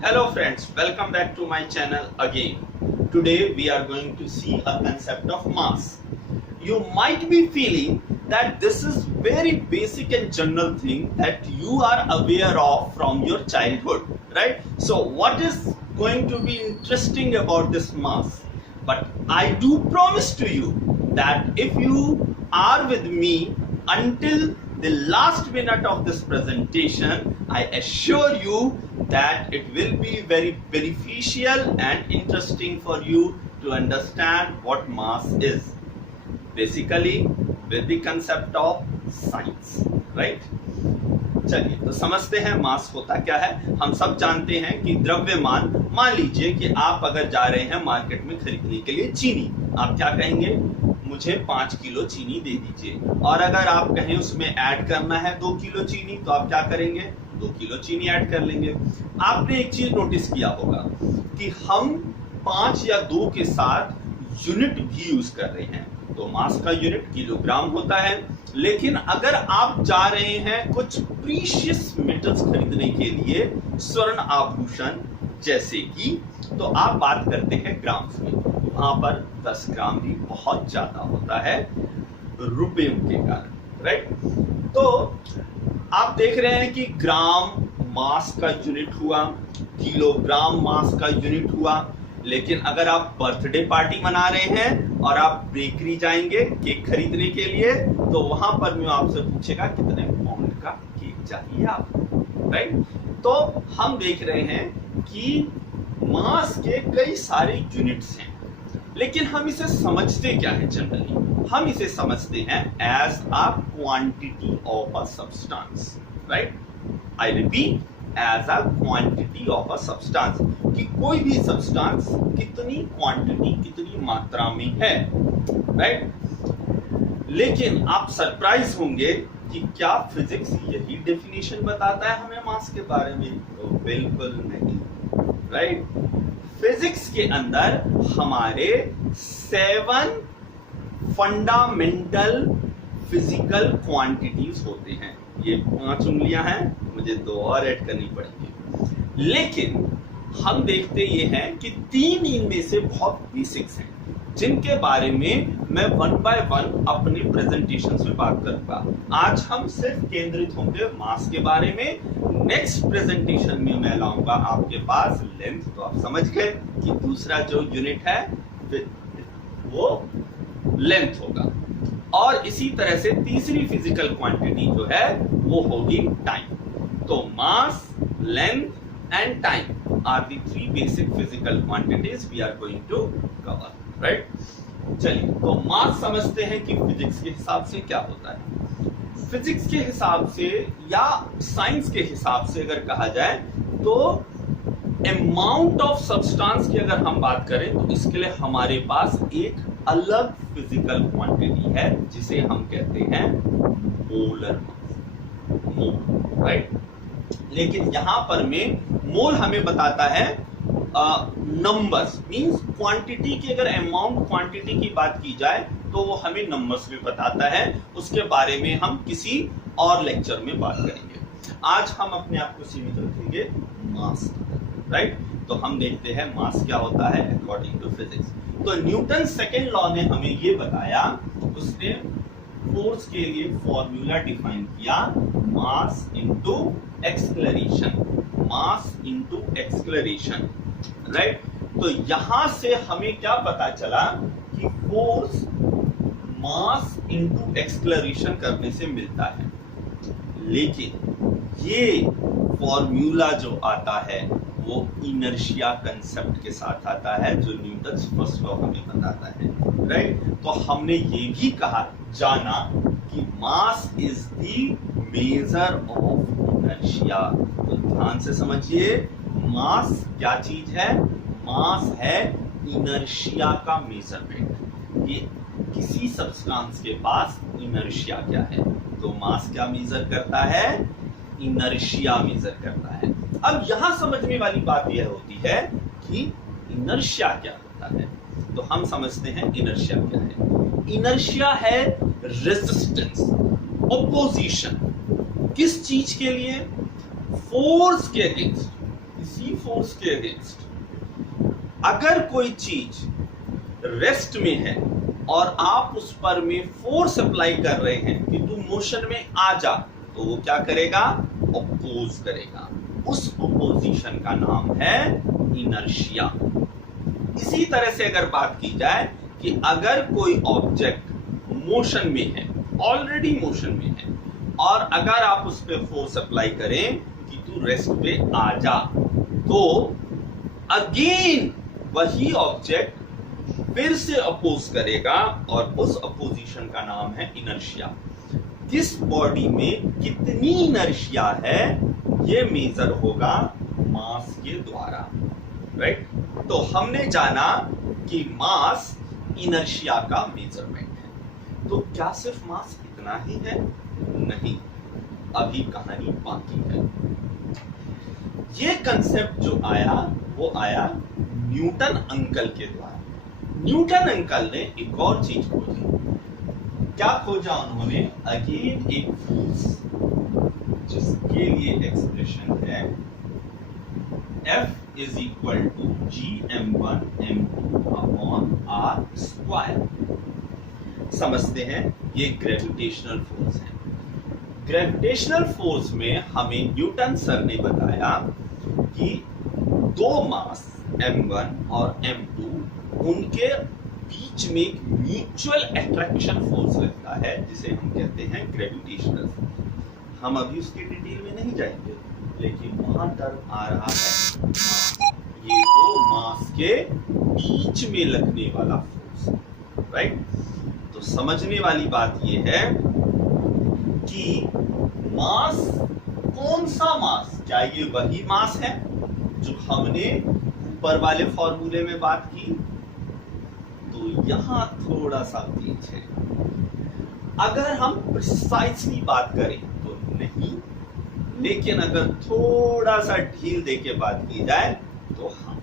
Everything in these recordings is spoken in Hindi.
Hello friends, welcome back to my channel again. Today we are going to see a concept of mass. You might be feeling that this is very basic and general thing that you are aware of from your childhood, right? So what is going to be interesting about this mass? But I do promise to you that if you are with me until the last minute of this presentation, I assure you that it will be very beneficial and interesting for you to understand what mass is. Basically, with the concept of science, right? चलिए तो समझते हैं मास होता क्या है। हम सब जानते हैं कि द्रव्यमान, मान लीजिए कि आप अगर जा रहे हैं मार्केट में खरीदने के लिए चीनी, आप क्या कहेंगे? मुझे 5 किलो चीनी दे दीजिए। और अगर आप कहें उसमें ऐड करना है 2 किलो चीनी, तो आप क्या करेंगे? 2 किलो चीनी ऐड कर लेंगे। आपने एक चीज नोटिस किया होगा कि हम 5 या 2 के साथ यूनिट भी यूज कर रहे हैं। तो मास का यूनिट किलोग्राम होता है। लेकिन अगर आप जा रहे हैं कुछ प्रीशियस मेटल्स खरीदने के लिए, स्वर्ण आभूषण जैसे कि, तो आप बात करते हैं ग्राम्स में। वहां पर 10 ग्राम भी बहुत ज्यादा होता है रुपयों के कारण, राइट? तो आप देख रहे हैं कि ग्राम मास का यूनिट हुआ, किलोग्राम मास का यूनिट हुआ। लेकिन अगर आप बर्थडे पार्टी मना रहे हैं और आप बेकरी जाएंगे केक खरीदने के लिए, तो वहां पर मैं आपसे पूछेगा कितने पाउंड का केक चाहिए आपको, राइट? तो हम देख रहे हैं कि मास के कई सारे यूनिट्स हैं, लेकिन हम इसे समझते क्या है? जनरली हम इसे समझते हैं as a quantity of a substance, right? I repeat, as a quantity of a substance, कि कोई भी सब्सटेंस कितनी क्वांटिटी, कितनी मात्रा में है, राइट? लेकिन आप सरप्राइज होंगे कि क्या फिजिक्स यही डेफिनेशन बताता है हमें मास के बारे में? तो बिल्कुल नहीं, राइट? फिजिक्स के अंदर हमारे 7 फंडामेंटल फिजिकल क्वांटिटीज होते हैं। ये 5 उंगलियां हैं, मुझे 2 और ऐड करनी पड़ेगी। लेकिन हम देखते ये हैं कि 3 इनमें से बहुत बेसिक्स हैं, जिनके बारे में मैं 1 बाय 1 अपने प्रेजेंटेशंस में बात करूंगा। आज हम सिर्फ केंद्रित होंगे मास के बारे में। नेक्स्ट प्रेजेंटेशन में मैं लाऊंगा आपके पास लेंथ। तो आप समझ गए कि दूसरा जो यूनिट है वो लेंथ होगा। और इसी तरह से तीसरी फिजिकल क्वांटिटी जो है वो होगी टाइम। तो mass, length and time are the 3 basic physical quantities we are going to cover, right? चलिए तो मास समझते हैं कि फिजिक्स के हिसाब से क्या होता है। फिजिक्स के हिसाब से या साइंस के हिसाब से अगर कहा जाए तो अमाउंट ऑफ सब्सटेंस की अगर हम बात करें तो इसके लिए हमारे पास एक अलग फिजिकल क्वांटिटी है जिसे हम कहते हैं मोलर मास, मोल, राइट? लेकिन यहां पर में मोल हमें बताता है नंबर्स, मींस क्वांटिटी की। अगर अमाउंट क्वांटिटी की बात की जाए तो वो हमें नंबर्स में बताता है। उसके बारे में हम किसी और लेक्चर में बात करेंगे। आज हम अपने आप को सीमित रखेंगे मास, राइट? तो हम देखते हैं मास क्या होता है अकॉर्डिंग टू फिजिक्स। तो न्यूटन सेकेंड लॉ ने हमें ये बताया, उसने फोर्स के लिए फॉर्मूला डिफाइन किया, mass into acceleration, mass into acceleration, right? तो यहां से हमें क्या पता चला कि फोर्स मास इनटू एक्सेलरेशन करने से मिलता है। लेकिन ये फॉर्मूला जो आता है वो इनर्शिया कंसेप्ट के साथ आता है, जो न्यूटन्स फर्स्ट लॉ हमें बताता है, राइट? तो हमने ये भी कहा, जाना कि mass is the measure of inertia. तो ध्यान से समझिए, मास क्या चीज है? मास है इनर्शिया का मेजरमेंट। ये किसी सब्सटेंस के पास इनर्शिया क्या है, तो मास क्या मेजर करता है? इनर्शिया मेजर करता है। अब यहां समझने वाली बात यह होती है कि इनर्शिया क्या होता है। तो हम समझते हैं इनर्शिया क्या है। इनर्शिया है रेजिस्टेंस, ऑपोजिशन। किस चीज के लिए? फोर्स के अगेंस्ट। इसी फोर्स के अगेंस्ट अगर कोई चीज रेस्ट में है और आप उस पर में फोर्स अप्लाई कर रहे हैं कि तू मोशन में आ जा, तो वो क्या करेगा? अपोज करेगा। उस अपोजिशन का नाम है इनर्शिया। इसी तरह से अगर बात की जाए कि अगर कोई ऑब्जेक्ट मोशन में है, ऑलरेडी मोशन में है, और अगर आप उस पर फोर्स अप्लाई करें कि तू रेस्ट पे आ जा, तो अगेन वही ऑब्जेक्ट फिर से अपोज करेगा और उस अपोजिशन का नाम है इनर्शिया। किस बॉडी में कितनी इनर्शिया है ये मेजर होगा मास के द्वारा, राइट? तो हमने जाना कि मास इनर्शिया का मेजरमेंट है। तो क्या सिर्फ मास इतना ही है? नहीं, अभी कहानी बाकी है। ये कंसेप्ट जो आया वो आया न्यूटन अंकल के द्वारा। न्यूटन अंकल ने एक और चीज खोजी। क्या खोजा उन्होंने? अगेन एक फोर्स जिसके लिए एक्सप्रेशन है F is equal to Gm1 m2 upon r square. समझते हैं ये ग्रेविटेशनल फोर्स है। ग्रेविटेशनल फोर्स में हमें न्यूटन सर ने बताया कि दो मास m1 और m2 उनके बीच में एक म्यूचुअल अट्रैक्शन फोर्स लगता है जिसे हम कहते हैं ग्रेविटेशनल फोर्स। हम अभी उसके डिटेल में नहीं जाएंगे, लेकिन वहां टर्म आ रहा है मास। ये दो मास के बीच में लगने वाला फोर्स, राइट? तो समझने वाली बात ये है कि मास, कौन सा मास? क्या ये वही मास है जो हमने ऊपर वाले फॉर्मूले में बात की? तो यहां थोड़ा सा तेज है। अगर हम प्रिसाइसली बात करें तो नहीं, लेकिन अगर थोड़ा सा ढील देके बात की जाए तो हाँ।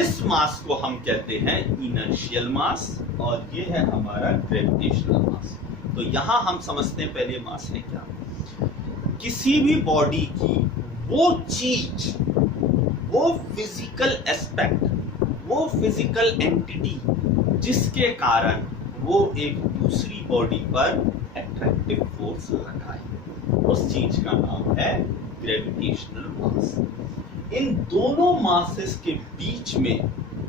इस मास को हम कहते हैं इनर्शियल मास और ये है हमारा ग्रेविटेशनल मास। तो यहां हम समझते हैं पहले मास है क्या। किसी भी बॉडी की वो चीज, वो फिजिकल एस्पेक्ट, वो फिजिकल एंटिटी जिसके कारण वो एक दूसरी बॉडी पर अट्रैक्टिव फोर्स लगाए, उस चीज का नाम है ग्रेविटेशनल मास। इन दोनों मासेस के बीच में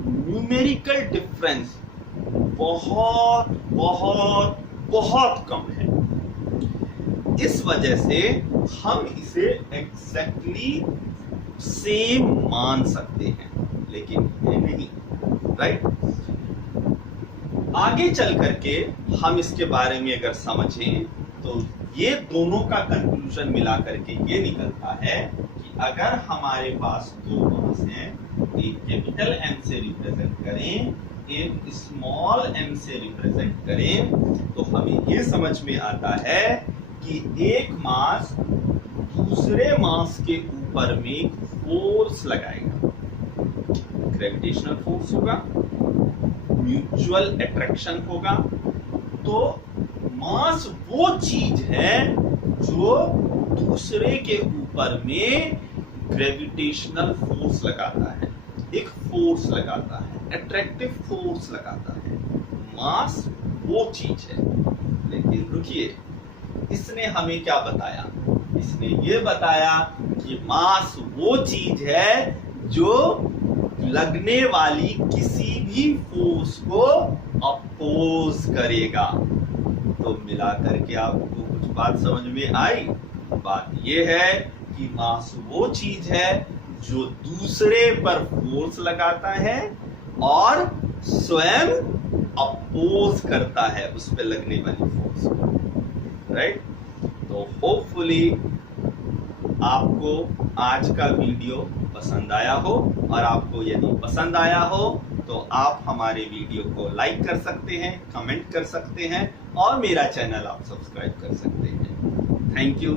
न्यूमेरिकल डिफरेंस बहुत बहुत बहुत कम है। इस वजह से हम इसे एग्जैक्टली सेम मान सकते हैं, लेकिन ये नहीं, राइट? आगे चल करके हम इसके बारे में अगर समझें तो ये दोनों का कंक्लूजन मिला करके ये निकलता है कि अगर हमारे पास दो मास हैं, एक कैपिटल M से रिप्रेजेंट करें, एक स्मॉल m से रिप्रेजेंट करें, तो हमें ये समझ में आता है कि एक मास दूसरे मास के ऊपर में फोर्स लगाएगा। ग्रेविटेशनल फोर्स होगा, म्यूचुअल अट्रैक्शन होगा। तो मास वो चीज है जो दूसरे के ऊपर में ग्रेविटेशनल फोर्स लगाता है, एक फोर्स लगाता है, अट्रैक्टिव फोर्स लगाता है। मास वो चीज है। लेकिन रुकिए, इसने हमें क्या बताया? इसने ये बताया कि मास वो चीज है जो लगने वाली किसी भी फोर्स को अपोज करेगा। तो मिला करके आपको कुछ बात समझ में आई? बात ये है कि मास वो चीज है जो दूसरे पर फोर्स लगाता है और स्वयं अपोज करता है उस पर लगने वाली फोर्स को, राइट? तो होपफुली आपको आज का वीडियो पसंद आया हो, और आपको यदि पसंद आया हो तो आप हमारे वीडियो को लाइक कर सकते हैं, कमेंट कर सकते हैं और मेरा चैनल आप सब्सक्राइब कर सकते हैं। Thank you.